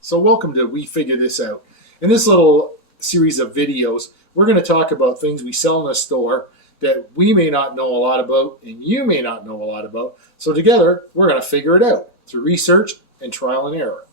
So welcome to We Figure This Out. In this little series of videos, we're going to talk about things we sell in a store that we may not know a lot about and you may not know a lot about. So together, we're going to figure it out through research and trial and error.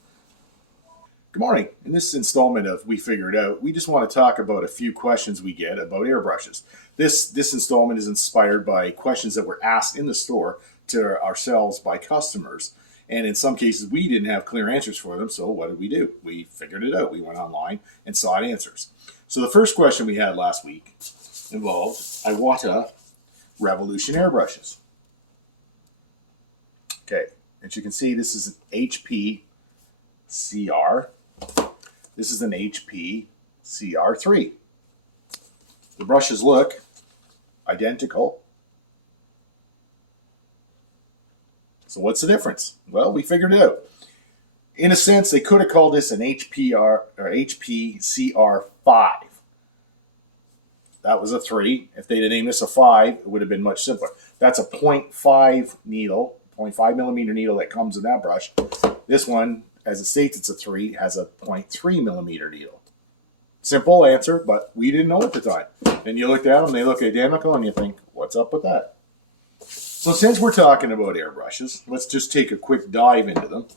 Good morning. In this installment of We Figure It Out, we just want to talk about a few questions we get about airbrushes. This installment is inspired by questions that were asked in the store to ourselves by customers. And in some cases, we didn't have clear answers for them. So what did we do? We figured it out. We went online and sought answers. So the first question we had last week involved Iwata Revolution airbrushes. Okay, as you can see, this is an HP CR. This is an HP CR3. The brushes look identical. So what's the difference? Well, we figured it out. In a sense, they could have called this an HP CR5. That was a 3. If they'd have named this a 5, it would have been much simpler. That's a 0.5 needle, 0.5 millimeter needle that comes in that brush. This one, as it states it's a 3, has a 0.3 millimeter needle. Simple answer, but we didn't know at the time. And you looked at them, they look identical, and you think, what's up with that? So since we're talking about airbrushes, let's just take a quick dive into them.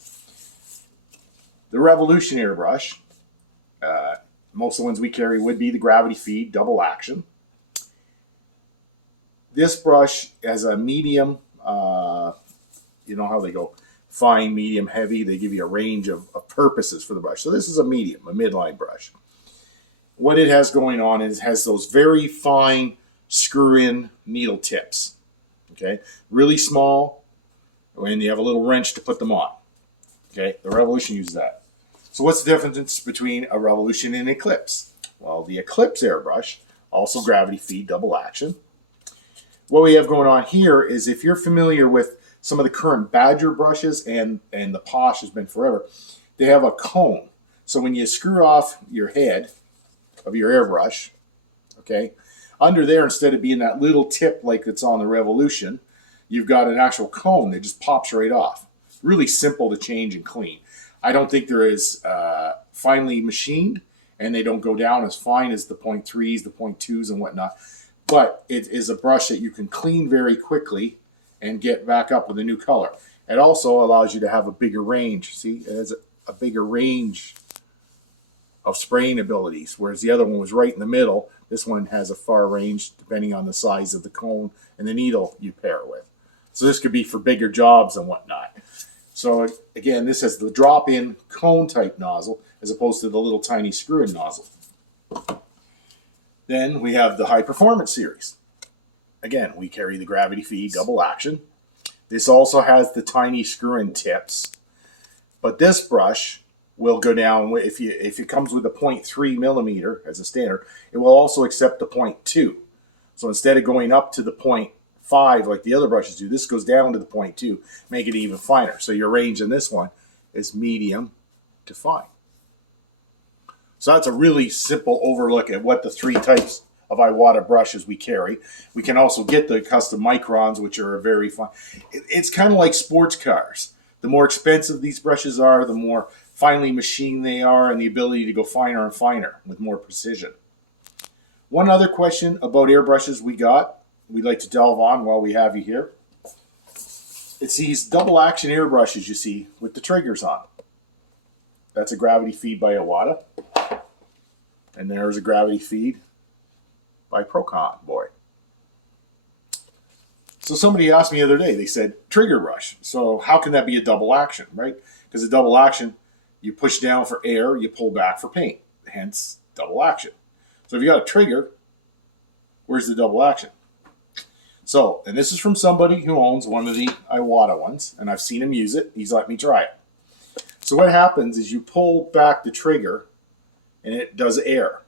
The Revolution airbrush, most of the ones we carry would be the gravity feed double action. This brush has a medium, you know how they go fine, medium, heavy. They give you a range of purposes for the brush. So this is a medium, a midline brush. What it has going on is it has those very fine screw-in needle tips. Okay, really small, and you have a little wrench to put them on. Okay, the Revolution uses that. So what's the difference between a Revolution and an Eclipse? Well, the Eclipse airbrush, also gravity feed double action. What we have going on here is, if you're familiar with some of the current Badger brushes, and the Posh has been forever, they have a cone. So when you screw off your head of your airbrush, okay, under there, instead of being that little tip like it's on the Revolution, you've got an actual cone that just pops right off. Really simple to change and clean. I don't think they're as finely machined, and they don't go down as fine as the 0.3s, the 0.2s, and whatnot. But it is a brush that you can clean very quickly and get back up with a new color. It also allows you to have a bigger range. See, it has a bigger range of spraying abilities, whereas the other one was right in the middle. This one has a far range depending on the size of the cone and the needle you pair it with. So this could be for bigger jobs and whatnot. So again, this has the drop-in cone type nozzle as opposed to the little tiny screw-in nozzle. Then we have the High Performance series. Again, we carry the gravity feed double action. This also has the tiny screw-in tips, but this brush will go down, if it comes with a 0.3 millimeter as a standard, it will also accept the 0.2. So instead of going up to the 0.5 like the other brushes do, this goes down to the 0.2, make it even finer. So your range in this one is medium to fine. So that's a really simple overlook at what the 3 types of Iwata brushes we carry. We can also get the custom microns, which are very fine. It's kind of like sports cars. The more expensive these brushes are, the more finely machined they are, and the ability to go finer and finer with more precision. One other question about airbrushes we'd like to delve on while we have you here. It's these double action airbrushes you see with the triggers on. That's a gravity feed by Iwata. And there's a gravity feed by Procon Boy. So somebody asked me the other day, they said, trigger brush. So how can that be a double action, right? Because a double action, you push down for air, you pull back for paint. Hence, double action. So if you got a trigger, where's the double action? So, and this is from somebody who owns one of the Iwata ones, and I've seen him use it. He's let me try it. So what happens is you pull back the trigger, and it does air.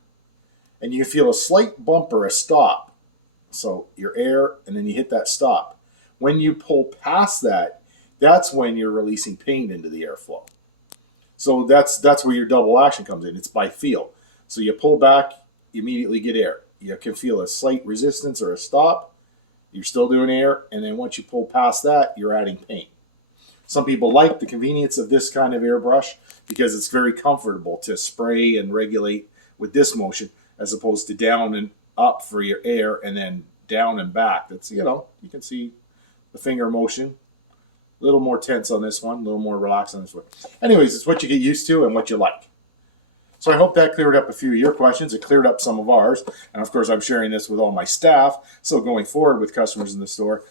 And you feel a slight bump or a stop. So your air, and then you hit that stop. When you pull past that, that's when you're releasing paint into the airflow. So that's where your double action comes in. It's by feel. So you pull back, you immediately get air. You can feel a slight resistance or a stop. You're still doing air, and then once you pull past that, you're adding paint. Some people like the convenience of this kind of airbrush because it's very comfortable to spray and regulate with this motion as opposed to down and up for your air and then down and back. That's, you know, you can see the finger motion. A little more tense on this one, a little more relaxed on this one. Anyways, it's what you get used to and what you like. So I hope that cleared up a few of your questions. It cleared up some of ours. And of course, I'm sharing this with all my staff. So going forward with customers in the store,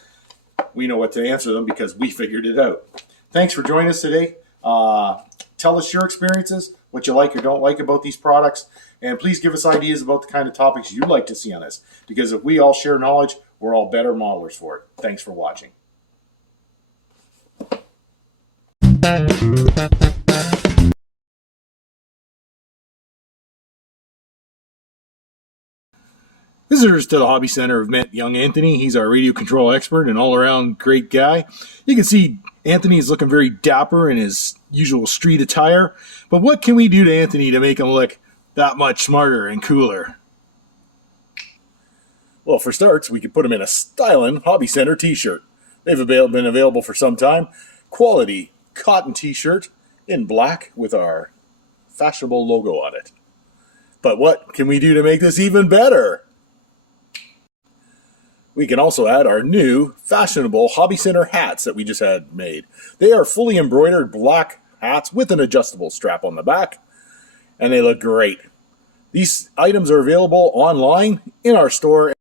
we know what to answer them because we figured it out. Thanks for joining us today. Tell us your experiences, what you like or don't like about these products. And please give us ideas about the kind of topics you'd like to see on this. Because if we all share knowledge, we're all better modelers for it. Thanks for watching. Visitors to the Hobby Center have met young Anthony. He's our radio control expert and all-around great guy. You can see Anthony is looking very dapper in his usual street attire. But what can we do to Anthony to make him look that much smarter and cooler? Well, for starts, we could put him in a styling Hobby Center t-shirt. They've been available for some time. Quality cotton t-shirt in black with our fashionable logo on it. But what can we do to make this even better? We can also add our new fashionable Hobby Center hats that we just had made. They are fully embroidered black hats with an adjustable strap on the back, and they look great. These items are available online in our store.